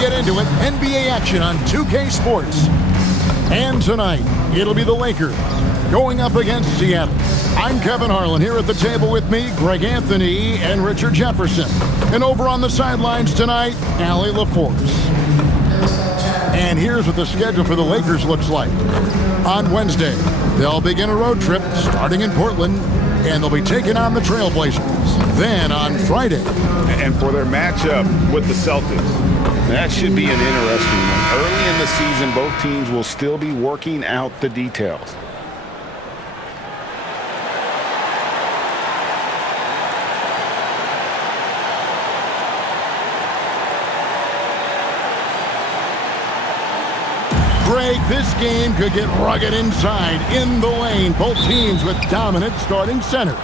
get into it, NBA action on 2K Sports. And tonight, it'll be the Lakers going up against Seattle. I'm Kevin Harlan. Here at the table with me, Greg Anthony and Richard Jefferson. And over on the sidelines tonight, Allie LaForce. And here's what the schedule for the Lakers looks like. On Wednesday, they'll begin a road trip starting in Portland, and they'll be taking on the Trailblazers. Then on Friday. And for their matchup with the Celtics, that should be an interesting one. Early in the season, both teams will still be working out the details. Greg, this game could get rugged inside, in the lane. Both teams with dominant starting centers.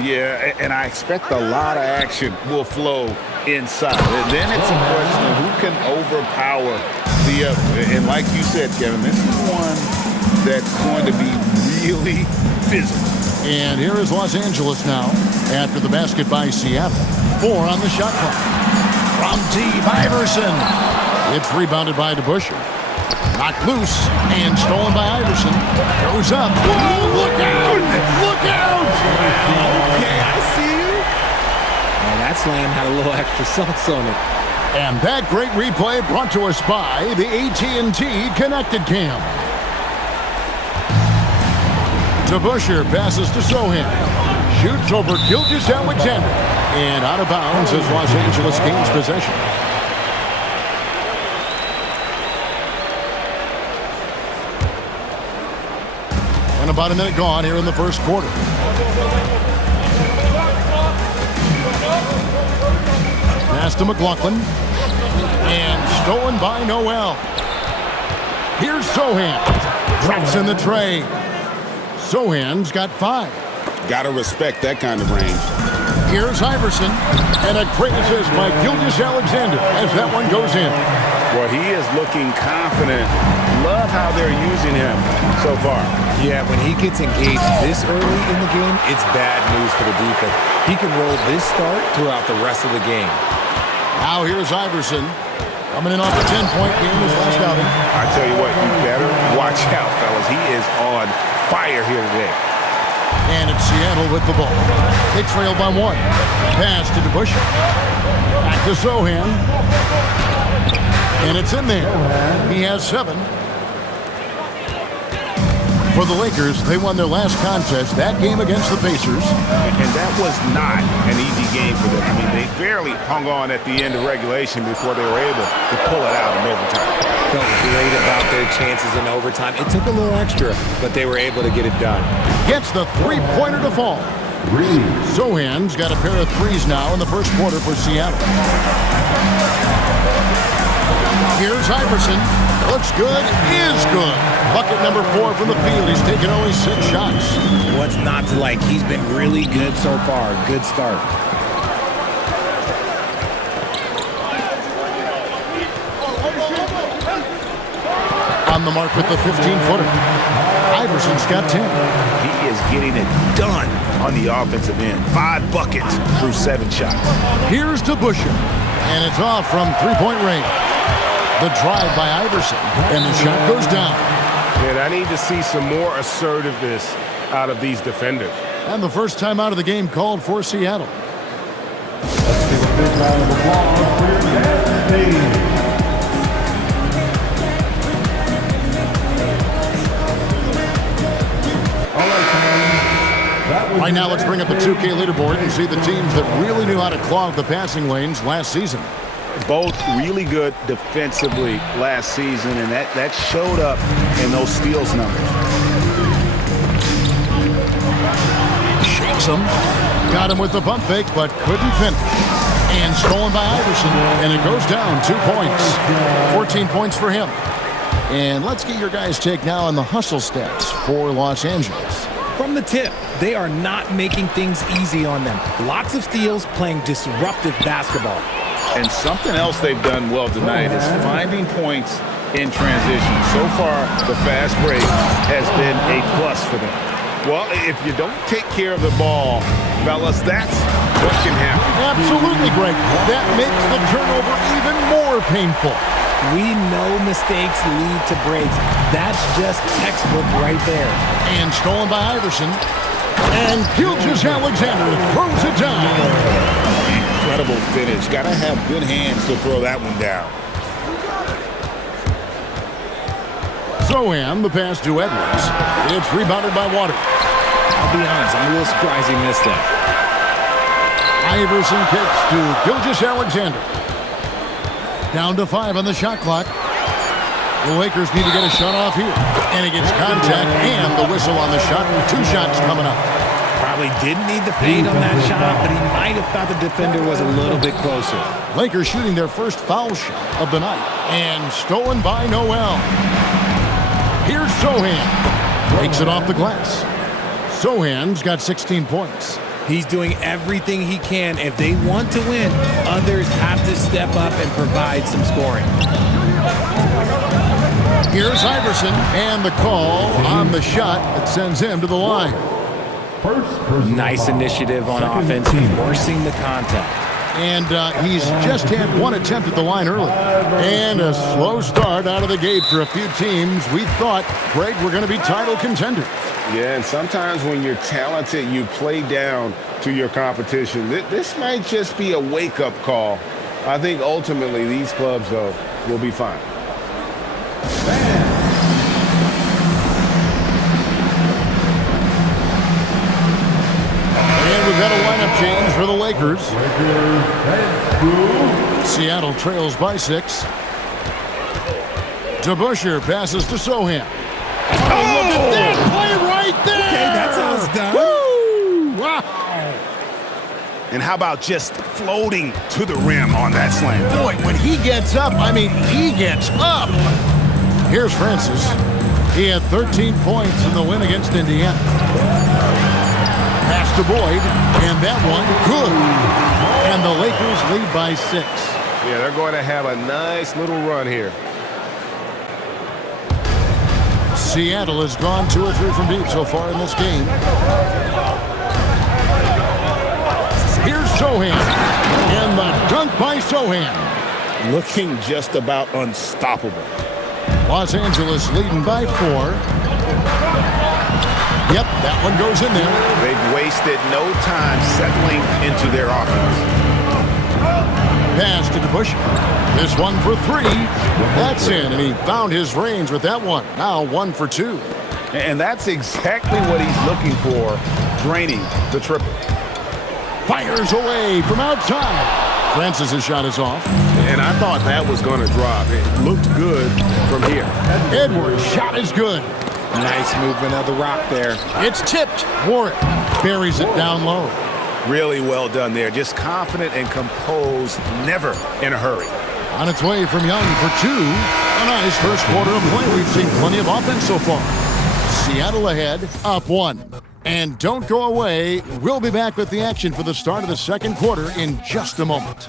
Yeah, and I expect a lot of action will flow inside. And then it's a question of who can overpower the other. And like you said, Kevin, this is one that's going to be really physical. And here is Los Angeles now after the basket by Seattle. 4 on the shot clock. From Steve Iverson. It's rebounded by DeBusschere. Knocked loose and stolen by Iverson. Goes up. Whoa, look out! Look out! Okay, I see you. Oh, that slam had a little extra sauce on it. And that great replay brought to us by the AT&T Connected Cam. DeBusschere passes to Sohan. Shoots over Gilgeous-Alexander. And out of bounds as Los Angeles gains possession. And about a minute gone here in the first quarter. Pass to McLaughlin. And stolen by Noel. Here's Sohan. Drops in the tray. Sohan's got 5. Gotta respect that kind of range. Here's Iverson. And a great assist by Gilgeous-Alexander as that one goes in. Well, he is looking confident. Love how they're using him so far. Yeah, when he gets engaged this early in the game, it's bad news for the defense. He can roll this start throughout the rest of the game. Now here's Iverson. Coming in off a 10-point game his last outing. I tell you what, you better watch out, fellas. He is on fire here today. And it's Seattle with the ball. They trail by 1. Pass to DeBusschere. Back to Sohan. And it's in there. He has 7. For the Lakers, they won their last contest, that game against the Pacers. And that was not an easy game for them. I mean, they barely hung on at the end of regulation before they were able to pull it out in overtime. Felt great about their chances in overtime. It took a little extra, but they were able to get it done. Gets the three-pointer to fall. Sohan's got a pair of threes now in the first quarter for Seattle. Here's Iverson. Looks good, is good. Bucket number 4 from the field. He's taken only 6 shots. What's not to like? He's been really good so far. Good start. On the mark with the 15-footer. Iverson's got 10. He is getting it done on the offensive end. 5 buckets through 7 shots. Here's DeBusschere. And it's off from three-point range. The drive by Iverson, and the shot goes down. And I need to see some more assertiveness out of these defenders. And the first time out of the game called for Seattle. Right now, let's bring up the 2K leaderboard and see the teams that really knew how to clog the passing lanes last season. Both really good defensively last season, and that showed up in those steals numbers. Shakes him. Got him with the pump fake, but couldn't finish. And stolen by Iverson, and it goes down 2 points. 14 points for him. And let's get your guys' take now on the hustle stats for Los Angeles. From the tip, they are not making things easy on them. Lots of steals, playing disruptive basketball. And something else they've done well tonight is finding points in transition. So far, the fast break has been a plus for them. Well, if you don't take care of the ball, fellas, that's what can happen. Absolutely, Greg. That makes the turnover even more painful. We know mistakes lead to breaks. That's just textbook right there. And stolen by Iverson. And Gilgeous-Alexander throws it down. Incredible finish. Got to have good hands to throw that one down. Sochan, the pass to Edwards. It's rebounded by Water. I'll be honest, I'm a little surprised he missed that. Iverson kicks to Gilgeous-Alexander. Down to 5 on the shot clock. The Lakers need to get a shot off here. And he gets contact and the whistle on the shot. 2 shots coming up. Probably didn't need the fade on that shot, but he might have thought the defender was a little bit closer. Lakers shooting their first foul shot of the night. And stolen by Noel. Here's Sochan. Breaks it off the glass. Sochan's got 16 points. He's doing everything he can. If they want to win, others have to step up and provide some scoring. Here's Iverson, and the call on the shot that sends him to the line. Nice initiative on offense, forcing the contact. And he's just had 1 attempt at the line early. And a slow start out of the gate for a few teams. We thought, Greg, we're going to be title contenders. Yeah, and sometimes when you're talented, you play down to your competition. This might just be a wake-up call. I think ultimately these clubs, though, will be fine. And we've got a lineup change for the Lakers. Seattle trails by 6. DeBusschere passes to Sochan. Oh, look at that play right there! Okay, that's how it's done. Woo! Wow! And how about just floating to the rim on that slam? Boy, when he gets up, I mean, he gets up. Here's Francis. He had 13 points in the win against Indiana. Pass to Boyd, and that one, good. And the Lakers lead by 6. Yeah, they're going to have a nice little run here. Seattle has gone 2 or 3 from deep so far in this game. Here's Sochan, and the dunk by Sochan. Looking just about unstoppable. Los Angeles leading by 4. Yep, that one goes in there. They've wasted no time settling into their offense. Pass to DeBusschere. This one for 3. That's in, and he found his range with that one. Now 1 for 2. And that's exactly what he's looking for, draining the triple. Fires away from outside. Francis' shot is off. And I thought that was going to drop. It looked good from here. Edwards' shot is good. Nice movement of the rock there. It's tipped. Warren buries it down low. Really well done there. Just confident and composed, never in a hurry. On its way from Young for 2. A nice first quarter of play. We've seen plenty of offense so far. Seattle ahead, up 1. And don't go away. We'll be back with the action for the start of the second quarter in just a moment.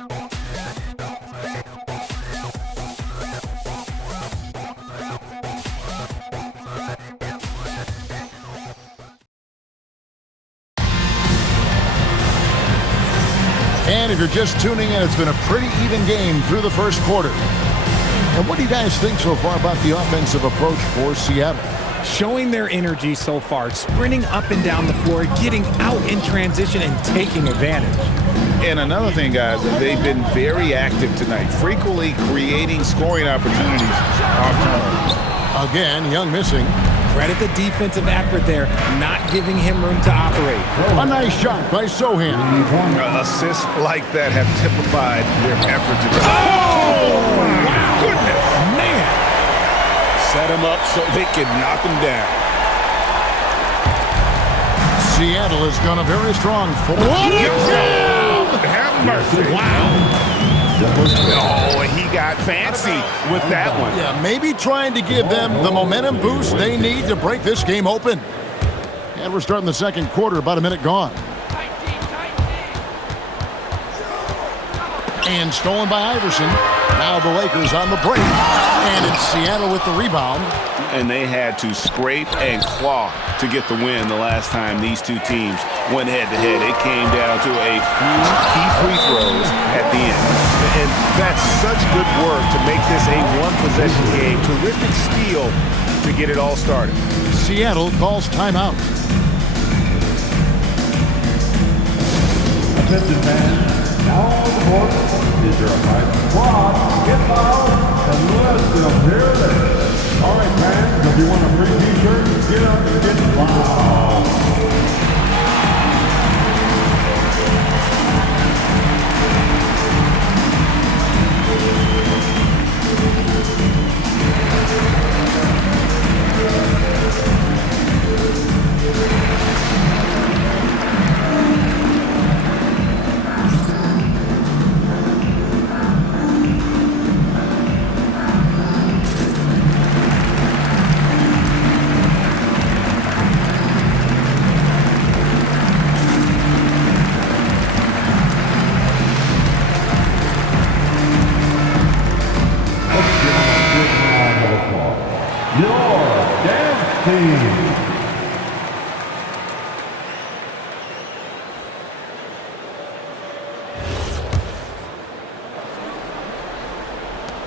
And if you're just tuning in, it's been a pretty even game through the first quarter. And what do you guys think so far about the offensive approach for Seattle? Showing their energy so far, sprinting up and down the floor, getting out in transition and taking advantage. And another thing, guys, they've been very active tonight, frequently creating scoring opportunities off turnovers. Again, Young missing. Credit the defensive effort there, not giving him room to operate. A nice shot by Sochan. Assists like that have typified their effort to oh, wow. Goodness. Man. Set him up so they can knock him down. Seattle has gone a very strong 4. Have mercy. Wow. Oh, he got fancy with that one. Yeah, maybe trying to give them the momentum boost they need to break this game open. And we're starting the second quarter, about a minute gone. And stolen by Iverson. Now the Lakers on the break. And it's Seattle with the rebound. and they had to scrape and claw to get the win the last time these two teams went head-to-head. It came down to a few key free throws at the end. And that's such good work to make this a one-possession game. Terrific steal to get it all started. Seattle calls timeout. Attention fans, now on the court is your right squad. Get fouled and let's appear there. All right, fans, if you want a free t-shirt, get up and get fouled.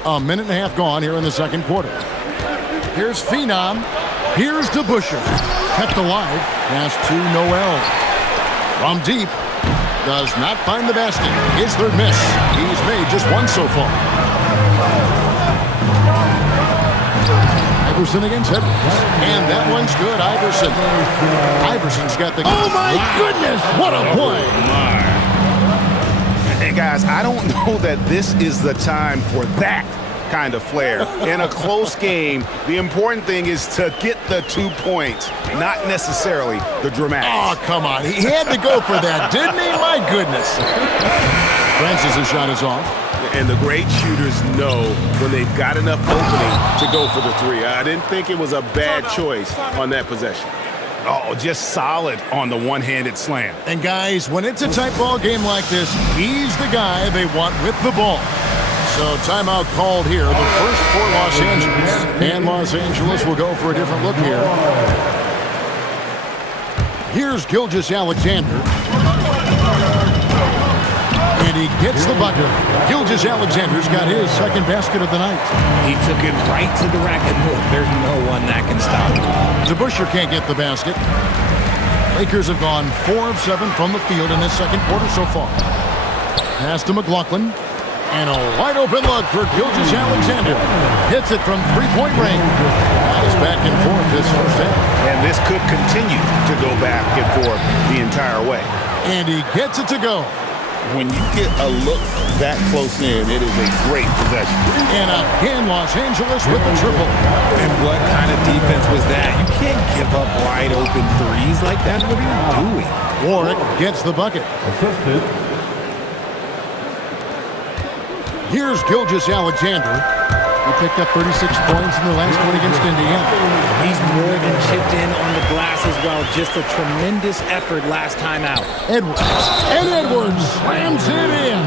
A minute and a half gone here in the second quarter. Here's Phenom. Here's DeBusschere. Kept alive. Pass to Noel. From deep. Does not find the basket. His third miss. He's made just one so far. Iverson against Edwards. And that one's good. Iverson. Iverson's got the... Oh, my goodness! What a play! Hey, guys, I don't know that this is the time for that kind of flair. In a close game, the important thing is to get the 2 points, not necessarily the dramatics. Oh, come on. He had to go for that, didn't he? My goodness. Francis' shot is off. And the great shooters know when they've got enough opening to go for the three. I didn't think it was a bad choice on that possession. Oh, just solid on the one-handed slam. And guys, when it's a tight ball game like this, he's the guy they want with the ball. So timeout called here, the first for Los Angeles. And Los Angeles will go for a different look here. Here's Gilgeous-Alexander. And he gets the bucket. Gilgeous-Alexander's got his second basket of the night. He took it right to the racket hook. There's no one that can stop him. DeBusschere can't get the basket. Lakers have gone 4 of 7 from the field in this second quarter so far. Pass to McLaughlin. And a wide open look for Gilgeous-Alexander. Hits it from three-point range. Guys back and forth this first half. And this could continue to go back and forth the entire way. And he gets it to go. When you get a look that close in, it is a great possession. And again, Los Angeles with the triple. And what kind of defense was that? You can't give up wide open threes like that. What are you doing? Warwick gets the bucket. Assisted. Here's Gilgeous-Alexander. He picked up 36 points in the last one against Indiana. He's more than chipped in on the glass as well. Just a tremendous effort last time out. Edwards. And Edwards slams it in.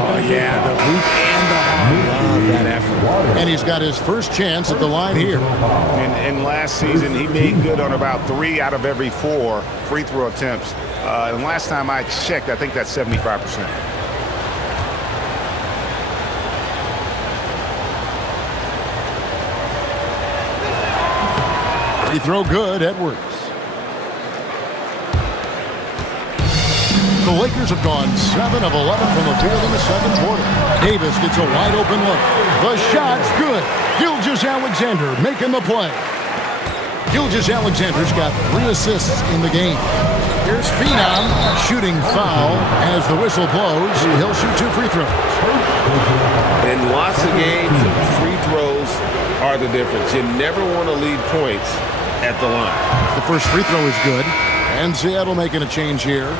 Oh, yeah, the hoop and the hard. Love that effort. And he's got his first chance at the line here. And last season, he made good on about 3 out of every 4 free throw attempts. And last time I checked, I think that's 75%. Free throw good, Edwards. The Lakers have gone 7 of 11 from the field in the second quarter. Davis gets a wide open look. The shot's good. Gilgeous-Alexander making the play. Gilgeous-Alexander's got 3 assists in the game. Here's Phenom shooting foul as the whistle blows. He'll shoot 2 free throws. In lots of games, free throws are the difference. You never want to lead points at the line. The first free throw is good. And Seattle making a change here.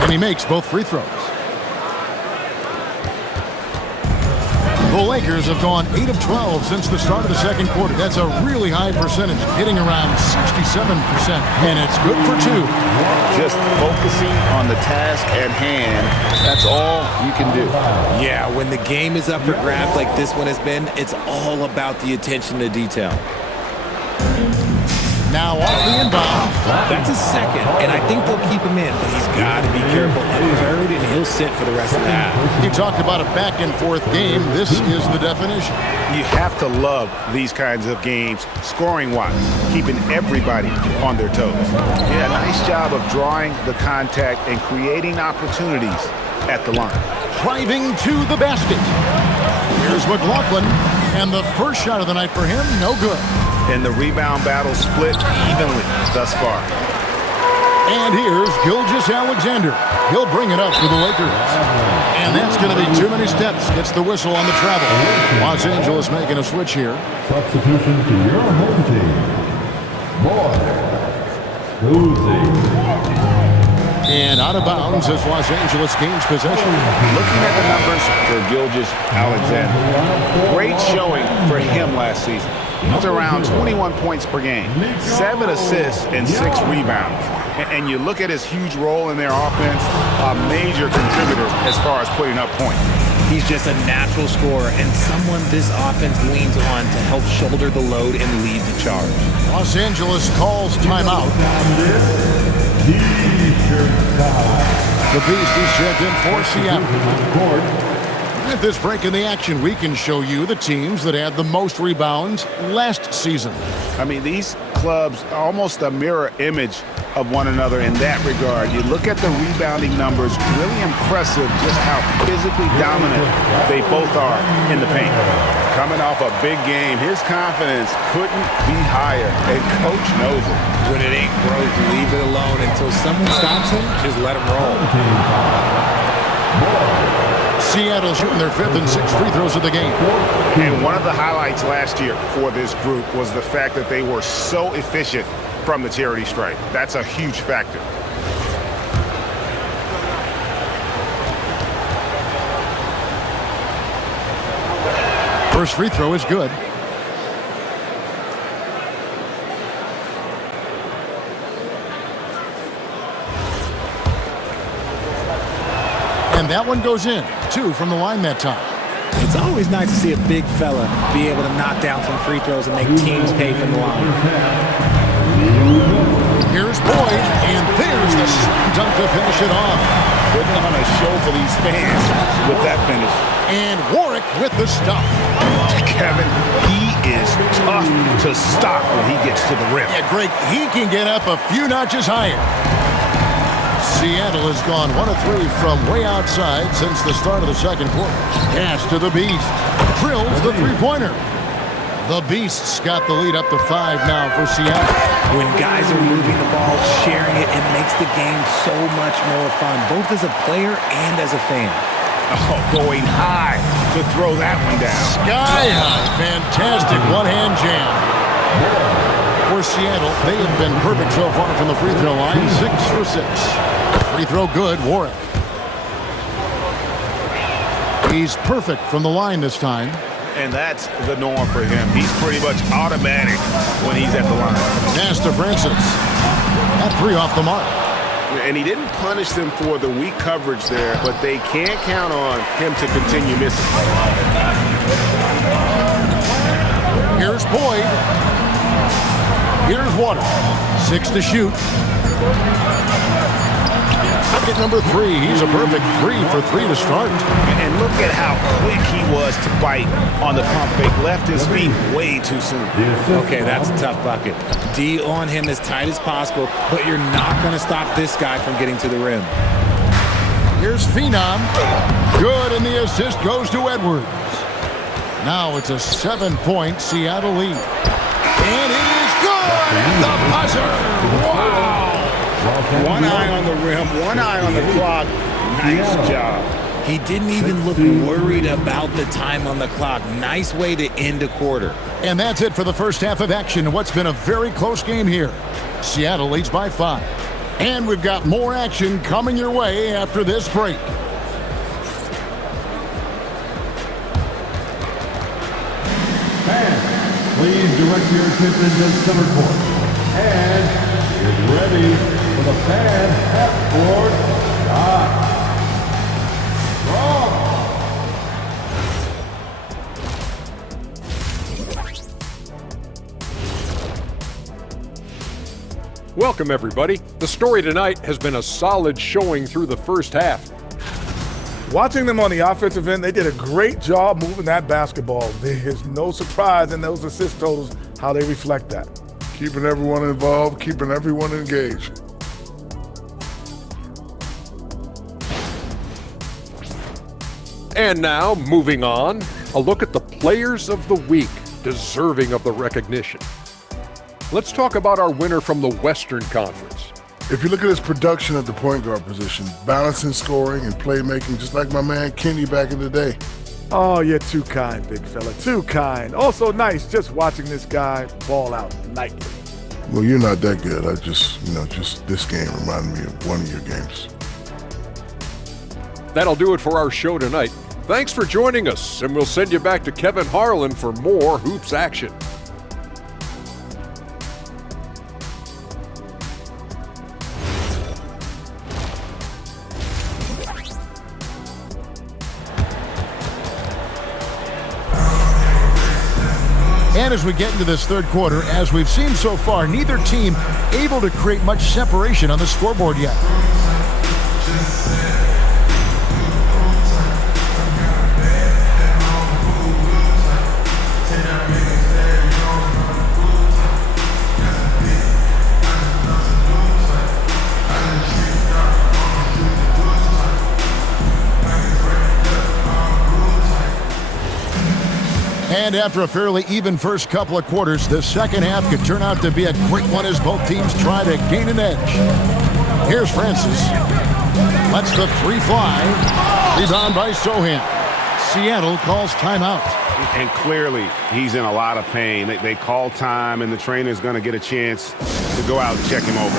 And he makes both free throws. The The Lakers have gone 8 of 12 since the start of the second quarter. That's a really high percentage, hitting around 67%, and it's good for 2. Just focusing on the task at hand, that's all you can do. Yeah, when the game is up for grabs like this one has been, it's all about the attention to detail. Now off the inbound. That's a second, and I think they'll keep him in, but he's got to be careful. A third, and he'll sit for the rest of the half. You talked about a back-and-forth game. This is the definition. You have to love these kinds of games, scoring-wise, keeping everybody on their toes. Yeah, nice job of drawing the contact and creating opportunities at the line. Driving to the basket. Here's McLaughlin, and the first shot of the night for him, no good. And the rebound battle split evenly thus far. And here's Gilgeous-Alexander. He'll bring it up for the Lakers. And that's going to be too many steps. Gets the whistle on the travel. Los Angeles making a switch here. Substitution to your home team. Boy, And out of bounds as Los Angeles gains possession. Looking at the numbers for Gilgeous-Alexander, great showing for him last season. He was around 21 points per game, 7 assists, and 6 rebounds. And you look at his huge role in their offense, a major contributor as far as putting up points. He's just a natural scorer and someone this offense leans on to help shoulder the load and lead the charge. Los Angeles calls timeout. The Beast is checked in for Seattle. At this break in the action, we can show you the teams that had the most rebounds last season. I mean, these clubs are almost a mirror image of one another in that regard. You look at the rebounding numbers, really impressive just how physically dominant they both are in the paint. Coming off a big game, his confidence couldn't be higher, and Coach knows it. When it ain't broke, leave it alone until someone stops him. Just let him roll. Seattle shooting their 5th and 6th free throws of the game. And one of the highlights last year for this group was the fact that they were so efficient from the charity stripe. That's a huge factor. First free throw is good. And that one goes in. 2 from the line that time. It's always nice to see a big fella be able to knock down some free throws and make teams pay from the line. Here's Boyd, and there's the slam dunk to finish it off. Putting on a show for these fans with that finish. And Warwick with the stuff. Kevin, he is tough to stop when he gets to the rim. Yeah, Greg, he can get up a few notches higher. Seattle has gone 1 of 3 from way outside since the start of the second quarter. Pass to the Beast. Drills the three-pointer. The Beasts got the lead up to 5 now for Seattle. When guys are moving the ball, sharing it, it makes the game so much more fun, both as a player and as a fan. Oh, going high to throw that one down. Sky high. Fantastic one-hand jam. For Seattle, they have been perfect so far from the free throw line. 6 for 6. Free throw good, Warwick. He's perfect from the line this time. And that's the norm for him. He's pretty much automatic when he's at the line. Pass to Francis. That 3 off the mark. And he didn't punish them for the weak coverage there, but they can't count on him to continue missing. Here's Boyd. Here's Waters. 6 to shoot. Bucket number 3. He's a perfect 3 for 3 to start. And look at how quick he was to bite on the pump fake. Left his feet way too soon. Okay, that's a tough bucket. D on him as tight as possible, but you're not going to stop this guy from getting to the rim. Here's Phenom. Good, and the assist goes to Edwards. Now it's a 7-point Seattle lead. And it is good! The buzzer! Wow! One eye on the rim, one eye on the clock. Nice job. He didn't even look worried about the time on the clock. Nice way to end a quarter. And that's it for the first half of action in what's been a very close game here. Seattle leads by 5. And we've got more action coming your way after this break. Please direct your attention to center court. And get ready for the fan half-court shot. Welcome, everybody. The story tonight has been a solid showing through the first half. Watching them on the offensive end, they did a great job moving that basketball. There's no surprise in those assist totals, how they reflect that. Keeping everyone involved, keeping everyone engaged. And now, moving on, a look at the players of the week deserving of the recognition. Let's talk about our winner from the Western Conference. If you look at his production at the point guard position, balancing scoring and playmaking, just like my man Kenny back in the day. Oh, you're too kind, big fella, too kind. Also nice just watching this guy ball out nightly. Well, you're not that good. I just this game reminded me of one of your games. That'll do it for our show tonight. Thanks for joining us, and we'll send you back to Kevin Harlan for more hoops action. And as we get into this third quarter, as we've seen so far, neither team able to create much separation on the scoreboard yet. And after a fairly even first couple of quarters, the second half could turn out to be a quick one as both teams try to gain an edge. Here's Francis. Lets the three fly. Rebound by Sochan. Seattle calls timeout. And clearly, he's in a lot of pain. They call time, and the trainer's going to get a chance to go out and check him over.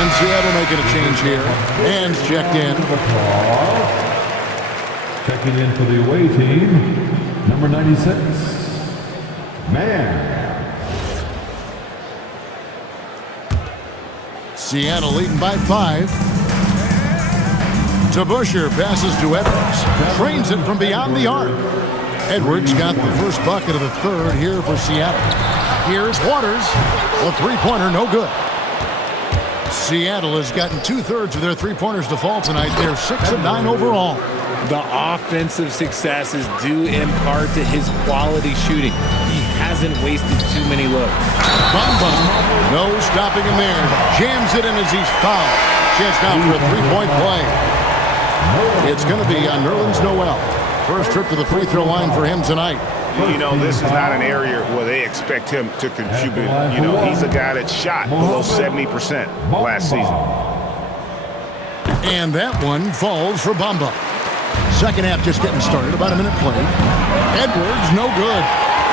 And Seattle making a change here. Hands checked in. Checking in for the away team, number 96, Man. Seattle leading by 5. To Busher, passes to Edwards. Trains it from beyond the arc. Edwards got the first bucket of the third here for Seattle. Here's Waters. A three-pointer, no good. Seattle has gotten 2/3 of their three-pointers to fall tonight. They're 6 of 9 overall. The offensive success is due in part to his quality shooting. He hasn't wasted too many looks. Bamba, no stopping him there. Jams it in as he's fouled. Chance now for a three-point play. It's going to be on Nerlens Noel. First trip to the free throw line for him tonight. You know, this is not an area where they expect him to contribute. You know, he's a guy that shot below 70% last season. And that one falls for Bamba. Second half just getting started, about a minute played. Edwards, no good.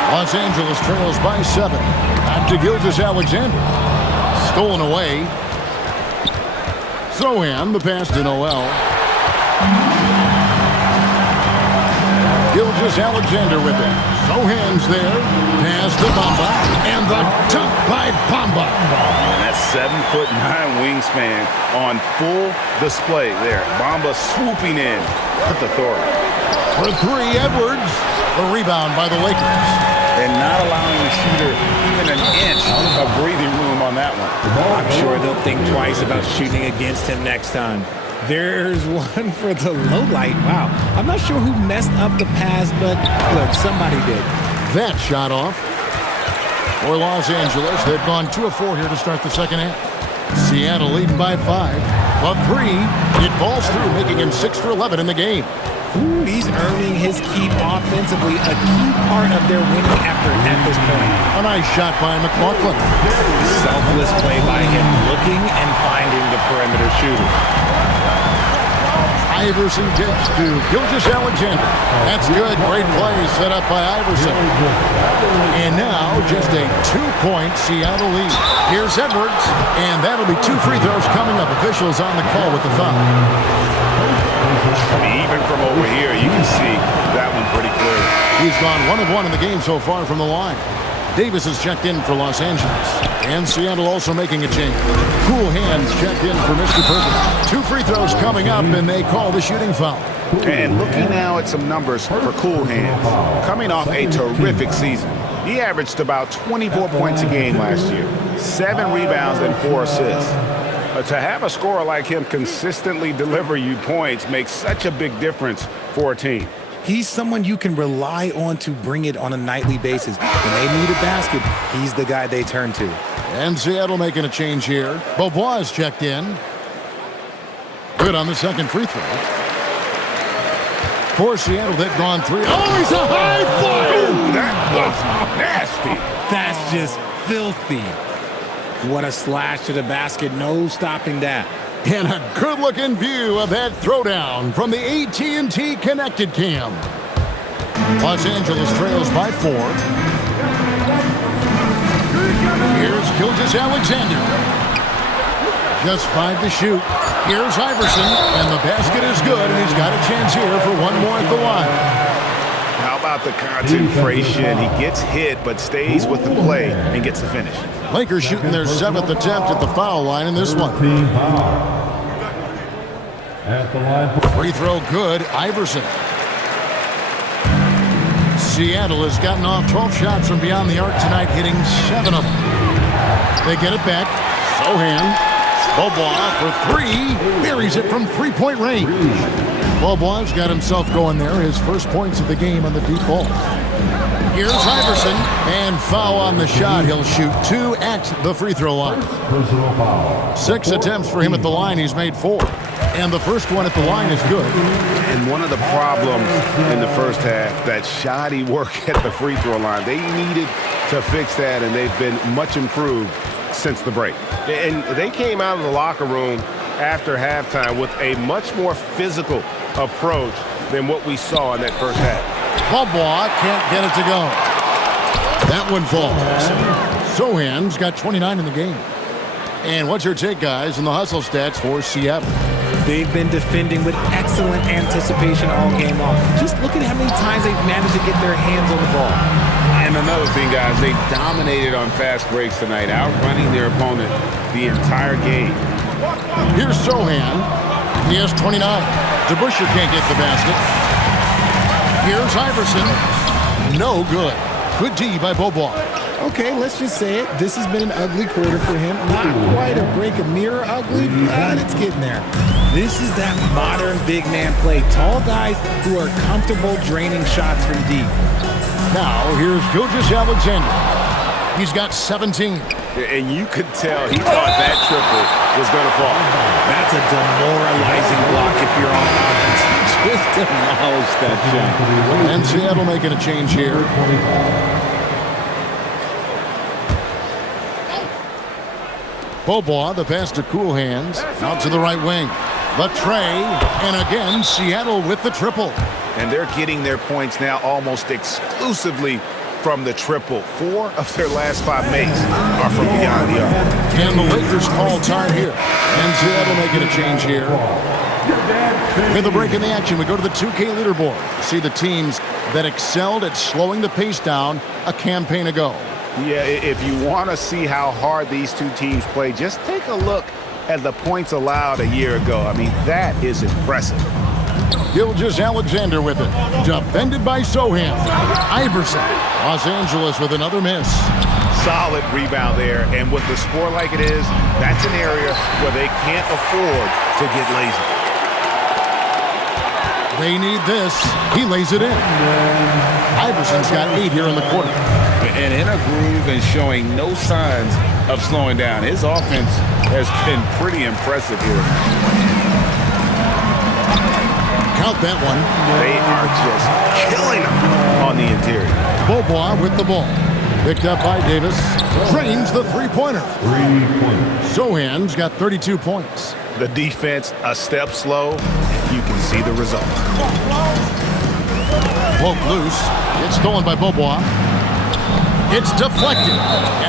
Los Angeles trails by 7. Back to Gilgeous-Alexander. Stolen away. Sochan, the pass to Noel. Gilgeous-Alexander with it. Sochan's there. Pass to Bamba. And the dunk by Bamba. And that 7'9" wingspan on full display there. Bamba swooping in with authority. For 3, Edwards. The rebound by the Lakers. And not allowing the shooter even an inch of breathing room on that one. I'm sure they'll think twice about shooting against him next time. There's one for the low light. Wow. I'm not sure who messed up the pass, but look, somebody did. That shot off. For Los Angeles, they've gone 2 of 4 here to start the second half. Seattle leading by 5. A 3. It balls through, making him 6 for 11 in the game. Ooh, he's earning his keep offensively, a key part of their winning effort at this point. A nice shot by McLaughlin. Selfless play by him, looking and finding the perimeter shooter. Iverson gets to Gilgeous-Alexander. That's good. Great play set up by Iverson. And now just a 2-point Seattle lead. Here's Edwards, and that'll be 2 free throws coming up. Officials on the call with the foul. I mean, even from over here, you can see that one pretty clear. He's gone 1 of 1 in the game so far from the line. Davis has checked in for Los Angeles. And Seattle also making a change. Cool Hands checked in for Mr. Perfect. 2 free throws coming up, and they call the shooting foul. And looking now at some numbers for Cool Hands. Coming off a terrific season. He averaged about 24 points a game last year, 7 rebounds and 4 assists. To have a scorer like him consistently deliver you points makes such a big difference for a team. He's someone you can rely on to bring it on a nightly basis. When they need a basket, he's the guy they turn to. And Seattle making a change here. Beaubois is checked in. Good on the second free throw. For Seattle, they've gone 3. Oh, he's a high flyer! That was nasty. That's just filthy. What a slash to the basket. No stopping that. And a good-looking view of that throwdown from the AT&T Connected Cam. Los Angeles trails by 4. Here's Gilgeous-Alexander. Just 5 to shoot. Here's Iverson, and the basket is good, and he's got a chance here for 1 more at the line. How about the concentration? He gets hit, but stays with the play and gets the finish. Lakers shooting their 7th attempt at the foul line in this one. At the line. Free throw good, Iverson. Seattle has gotten off 12 shots from beyond the arc tonight, hitting 7 of them. They get it back. Sohan. Beaubois for 3. Buries it from 3-point range. Beaubois got himself going there. His first points of the game on the deep ball. Here's Iverson, and foul on the shot. He'll shoot 2 at the free throw line. 6 attempts for him at the line. He's made 4. And the first one at the line is good. And one of the problems in the first half, that shoddy work at the free throw line. They needed to fix that, and they've been much improved since the break. And they came out of the locker room after halftime with a much more physical approach than what we saw in that first half. Beaubois can't get it to go. That one falls. Sohan's got 29 in the game. And what's your take, guys, in the hustle stats for Seattle? They've been defending with excellent anticipation all game long. Just look at how many times they've managed to get their hands on the ball. And another thing, guys, they dominated on fast breaks tonight, outrunning their opponent the entire game. Here's Sohan. He has 29. DeBusschere can't get the basket. Here's Iverson. No good. Good D by Beaubois. Okay, let's just say it. This has been an ugly quarter for him. Not quite a break a mirror ugly, but it's getting there. This is that modern big man play. Tall guys who are comfortable draining shots from deep. Now, here's Gilgeous-Alexander. He's got 17. And you could tell he thought that triple was going to fall. That's a demoralizing block if you're on offense. Just demolish that shot. And Seattle making a change here. Beaubois, the pass to Cool Hands. Out to the right wing. The tray. And again, Seattle with the triple. And they're getting their points now almost exclusively from the triple. 4 of their last 5 makes are from beyond the arc. And the Lakers call time here. And Seattle making a change here. With a break in the action, we go to the 2K leaderboard. See the teams that excelled at slowing the pace down a campaign ago. Yeah, if you want to see how hard these two teams play, just take a look at the points allowed a year ago. I mean, that is impressive. Gilgeous-Alexander with it. Defended by Sohan. Iverson. Los Angeles with another miss. Solid rebound there. And with the score like it is, that's an area where they can't afford to get lazy. They need this. He lays it in. Iverson's got 8 here in the quarter. And in a groove and showing no signs of slowing down. His offense has been pretty impressive here. Count that one. They are just killing them on the interior. Beaubois with the ball. Picked up by Davis. Drains the three-pointer. Sohan's got 32 points. The defense a step slow. You can see the result. Poke loose. It's stolen by Beaubois. It's deflected.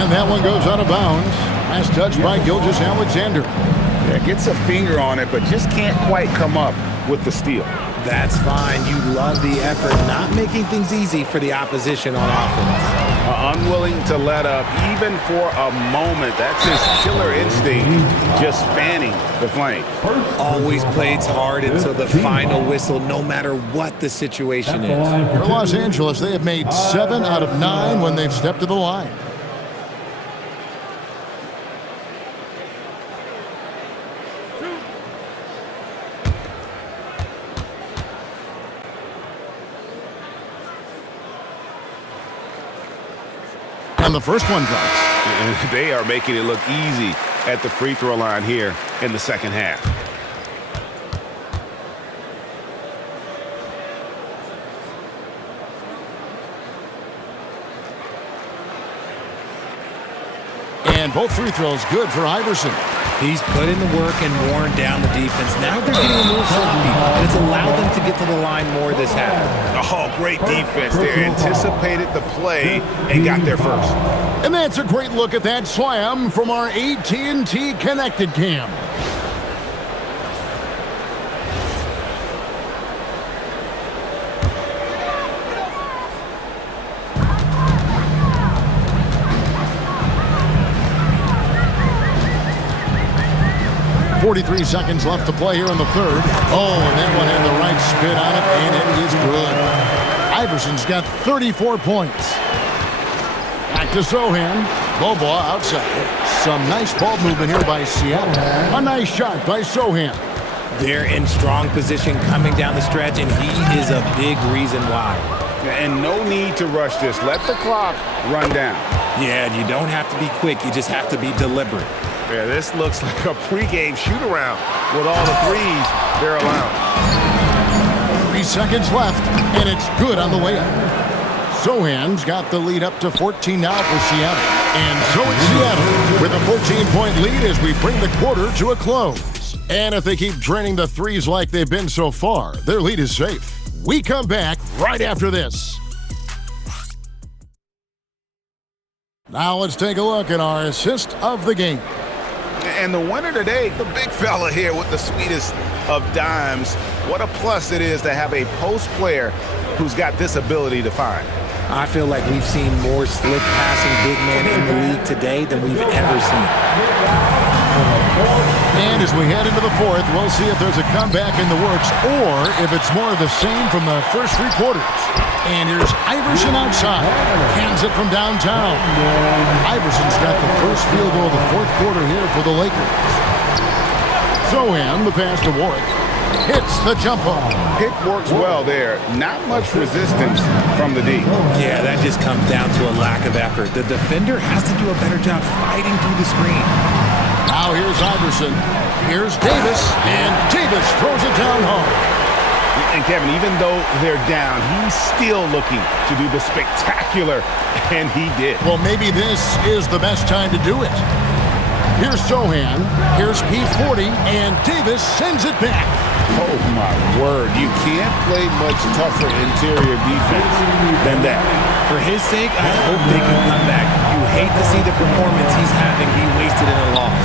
And that one goes out of bounds. Last touch by Gilgeous-Alexander. Yeah, gets a finger on it, but just can't quite come up with the steal. That's fine. You love the effort, not making things easy for the opposition on offense. Unwilling to let up even for a moment. That's his killer instinct, just fanning the flame. Always plays hard until the final whistle, no matter what the situation is. For Los Angeles, they have made 7 out of 9 when they've stepped to the line. And the first one drops. And they are making it look easy at the free throw line here in the second half. And both free throws good for Iverson. He's put in the work and worn down the defense. Now they're getting a little sloppy, and it's allowed them to get to the line more this half. Oh, great defense there. Anticipated the play and got there first. And that's a great look at that slam from our AT&T Connected Cam. .43 seconds left to play here in the third. Oh, and that one had the right spin on it, and it is good. Iverson's got 34 points. Back to Sochan. Bobo outside. Some nice ball movement here by Seattle. A nice shot by Sochan. They're in strong position coming down the stretch, and he is a big reason why. And no need to rush this. Let the clock run down. Yeah, you don't have to be quick. You just have to be deliberate. Yeah, this looks like a pregame shoot-around with all the threes they're allowing. 3 seconds left, and it's good on the way up. Sochan's got the lead up to 14 now for Seattle. And so it's Seattle with a 14-point lead as we bring the quarter to a close. And if they keep draining the threes like they've been so far, their lead is safe. We come back right after this. Now let's take a look at our assist of the game. And the winner today, the big fella here with the sweetest of dimes. What a plus it is to have a post player who's got this ability to find. I feel like we've seen more slick passing big men in the league today than we've ever seen. And as we head into the fourth, we'll see if there's a comeback in the works or if it's more of the same from the first 3 quarters. And here's Iverson outside. Cans it from downtown. Iverson's got the first field goal of the fourth quarter here for the Lakers. Sochan, the pass to Warwick. Hits the jump ball. Pick works well there. Not much resistance from the D. Yeah, that just comes down to a lack of effort. The defender has to do a better job fighting through the screen. Now here's Iverson. Here's Davis. And Davis throws it down hard. And Kevin, even though they're down, he's still looking to do the spectacular, and he did. Well, maybe this is the best time to do it. Here's Sochan, here's P40, and Davis sends it back. Oh, my word. You can't play much tougher interior defense than that. For his sake, I hope they can come back. You hate to see the performance he's having be wasted in a loss.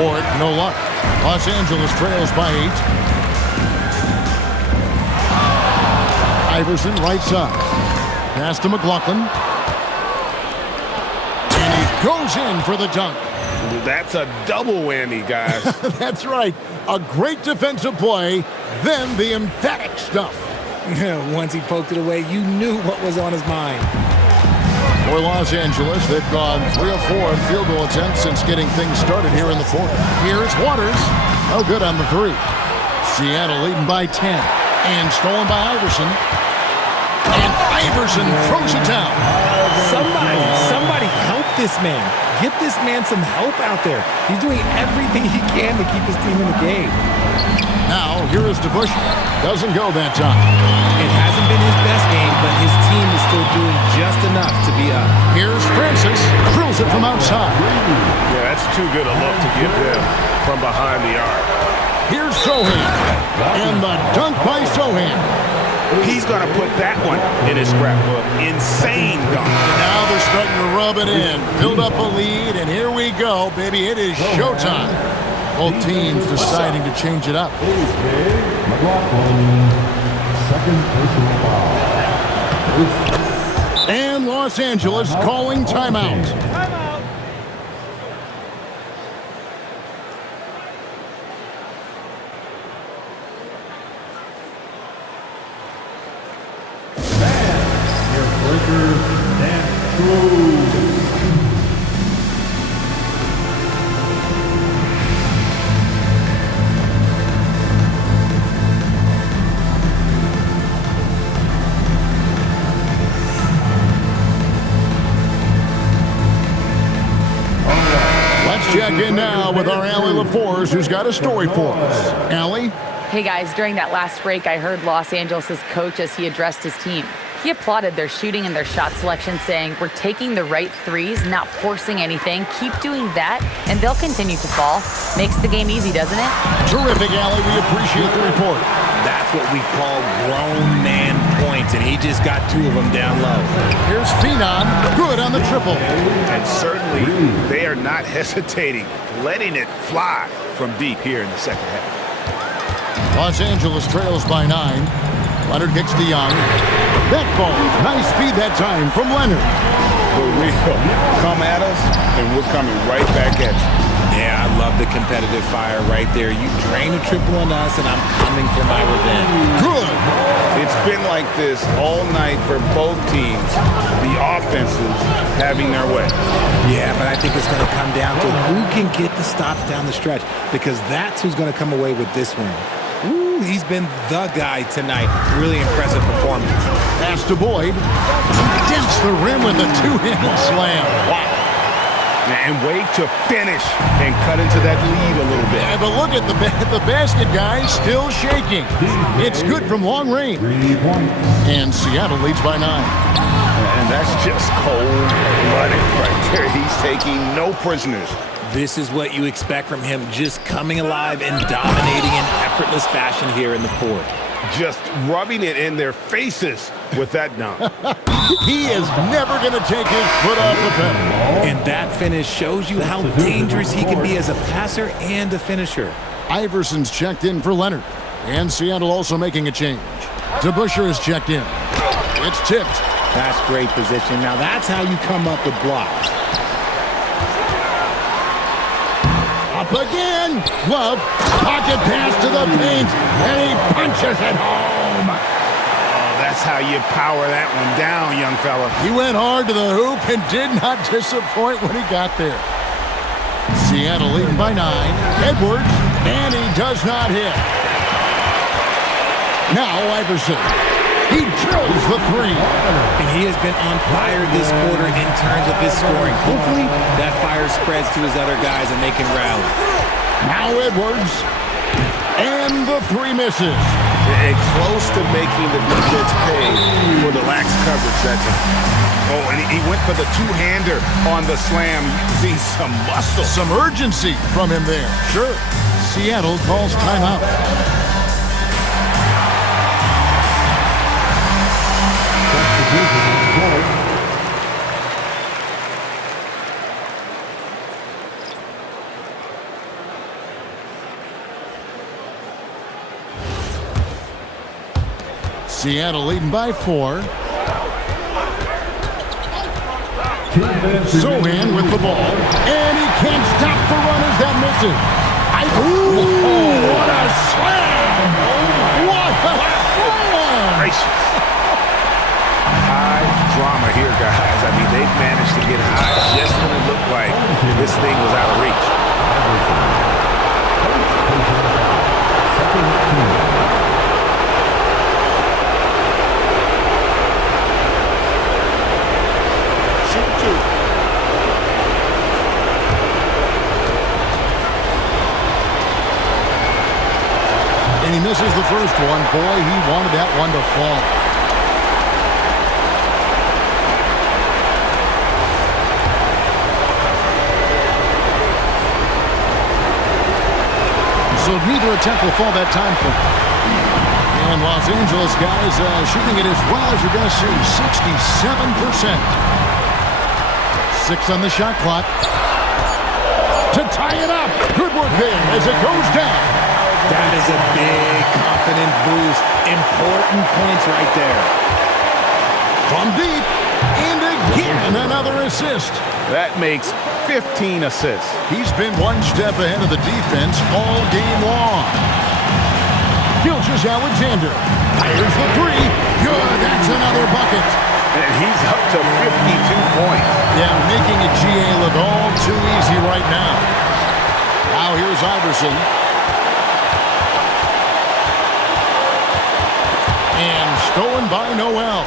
Ward, no luck. Los Angeles trails by 8. Iverson right side. Pass to McLaughlin. And he goes in for the dunk. That's a double whammy, guys. That's right. A great defensive play, then the emphatic stuff. Once he poked it away, you knew what was on his mind. For Los Angeles, they've gone 3 of 4 in field goal attempts since getting things started here in the fourth. Here's Waters. No good on the 3. Seattle leading by 10. And stolen by Iverson. And Iverson throws it down. Somebody help this man. Get this man some help out there. He's doing everything he can to keep his team in the game. Now, here is DeBusschere. Doesn't go that time. It hasn't been his best game, but his team is still doing just enough to be up. Here's Francis. Drills it from outside. Yeah, that's too good a look to give them from behind the arc. Here's Sohan. And the dunk by Sohan. He's going to put that one in his scrapbook. Insane dunk. Now they're starting to rub it in. Build up a lead, and here we go, baby. It is showtime. Both teams deciding to change it up. Second personal foul. And Los Angeles calling timeout. Your breakers and through. Let's check in now with our Allie LaForce, who's got a story for us. Allie? Hey guys, during that last break, I heard Los Angeles' coach as he addressed his team. He applauded their shooting and their shot selection, saying, "We're taking the right threes, not forcing anything. Keep doing that, and they'll continue to fall." Makes the game easy, doesn't it? Terrific, Allie. We appreciate the report. That's what we call grown man points, and he just got 2 of them down low. Here's Phenom. Good on the triple. And certainly, they are not hesitating, letting it fly from deep here in the second half. Los Angeles trails by 9. Leonard kicks to Young. That falls. Nice speed that time from Leonard. For real. Come at us, and we're coming right back at you. Yeah, I love the competitive fire right there. You drain a triple on us, and I'm coming for my revenge. Good. It's been like this all night for both teams. The offenses having their way. Yeah, but I think it's going to come down to who can get the stops down the stretch, because that's who's going to come away with this win. Ooh, he's been the guy tonight. Really impressive performance. Pass to Boyd. Dents the rim with a 2-handed slam. Wow. And wait to finish and cut into that lead a little bit. Yeah, but look at the basket, guys, still shaking. It's good from long range. 3 points. And Seattle leads by 9. And that's just cold-blooded right there. He's taking no prisoners. This is what you expect from him, just coming alive and dominating in effortless fashion here in the fourth. Just rubbing it in their faces with that dunk. He is never going to take his foot off the pedal. And that finish shows you how dangerous he can be as a passer and a finisher. Iverson's checked in for Leonard. And Seattle also making a change. DeBusschere is checked in. It's tipped. That's great position. Now that's how you come up with blocks. Up again. Love. Pocket pass to the paint. And he punches it home. That's how you power that one down, young fella. He went hard to the hoop and did not disappoint when he got there. Seattle leading by 9. Edwards. And he does not hit. Now Iverson. He drills the 3. And he has been on fire this quarter in terms of his scoring. Hopefully that fire spreads to his other guys and they can rally. Now Edwards. And the 3 misses. It's close to making the defense pay for the lax coverage that time. Oh, and he went for the 2-hander on the slam. You see some muscle. Some urgency from him there. Sure. Seattle calls timeout. Seattle leading by 4. Sohan with the ball. And he can't stop the run as that misses. What a slam! What a slam! Gracious. High drama here, guys. I mean, they've managed to get high just when it looked like this thing was out of reach. And he misses the first one. Boy, he wanted that one to fall. So neither attempt will fall that time frame. And Los Angeles guys shooting it as well as you're going to see, 67%. 6 on the shot clock. To tie it up. Good work there as it goes down. That is a big confident boost. Important points right there. From deep. And again, another assist. That makes 15 assists. He's been one step ahead of the defense all game long. Gilgeous-Alexander fires the three. Good, that's another bucket. And he's up to 52 points. Yeah, making a GA look all too easy right now. Now here's Iverson. And stolen by Noel.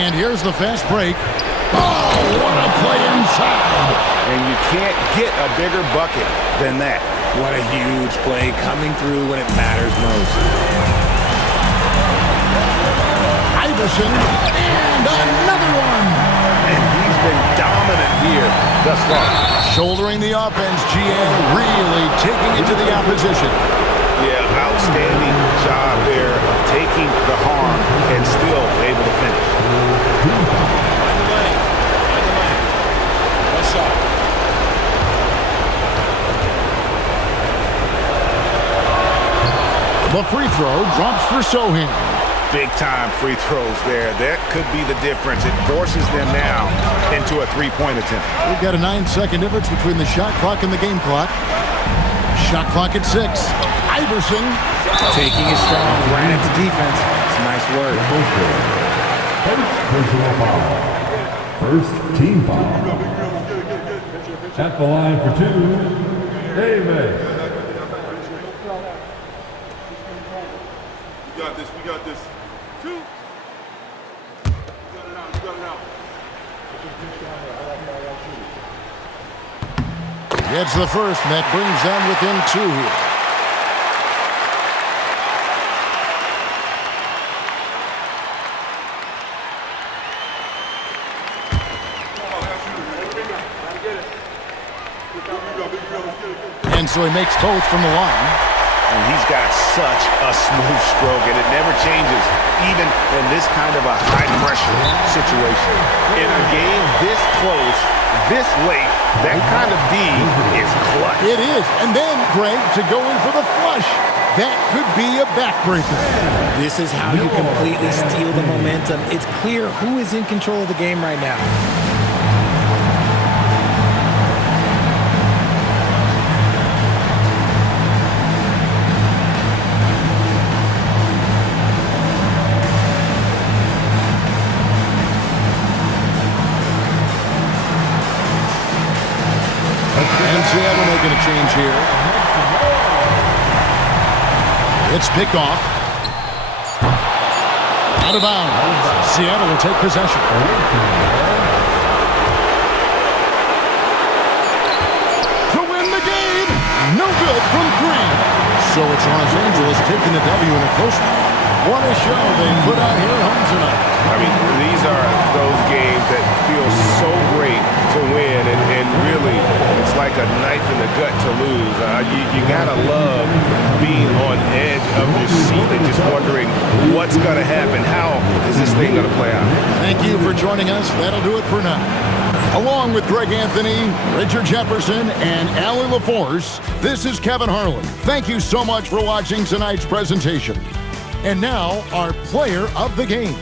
And here's the fast break. Oh, what a play inside. And you can't get a bigger bucket than that. What a huge play coming through when it matters most. Iverson, and another one. And he's been dominant here thus far. Shouldering the offense, GA really taking it to the opposition. Yeah, outstanding job there of taking the harm and still able to finish. What's up? The free throw drops for Sochan. Big-time free throws there. That could be the difference. It forces them now into a three-point attempt. We've got a 9-second difference between the shot clock and the game clock. Shot clock at 6. Iverson. Taking it strong right at the defense. It's a nice work. First personal foul. First team foul. At the line for 2, Davis. We got this. 2. You got it out. Gets the first, and that brings them within 2 here. And so he makes both from the line. And he's got such a smooth stroke, and it never changes, even in this kind of a high-pressure situation. In a game this close, this late, that kind of D is clutch. It is. And then, Greg, to go in for the flush. That could be a backbreaker. This is how you completely steal the momentum. It's clear who is in control of the game right now. And Seattle making a change here. It's picked off. Out of bounds. Seattle will take possession. To win the game. No good from 3. So it's Los Angeles taking the W in a close one. What a show they put on here at home tonight. I mean, these are those games that feel so great to win, and really, it's like a knife in the gut to lose. You gotta love being on edge of your seat and just wondering what's gonna happen. How is this thing gonna play out? Thank you for joining us. That'll do it for now. Along with Greg Anthony, Richard Jefferson, and Allie LaForce, this is Kevin Harlan. Thank you so much for watching tonight's presentation. And now, our player of the game.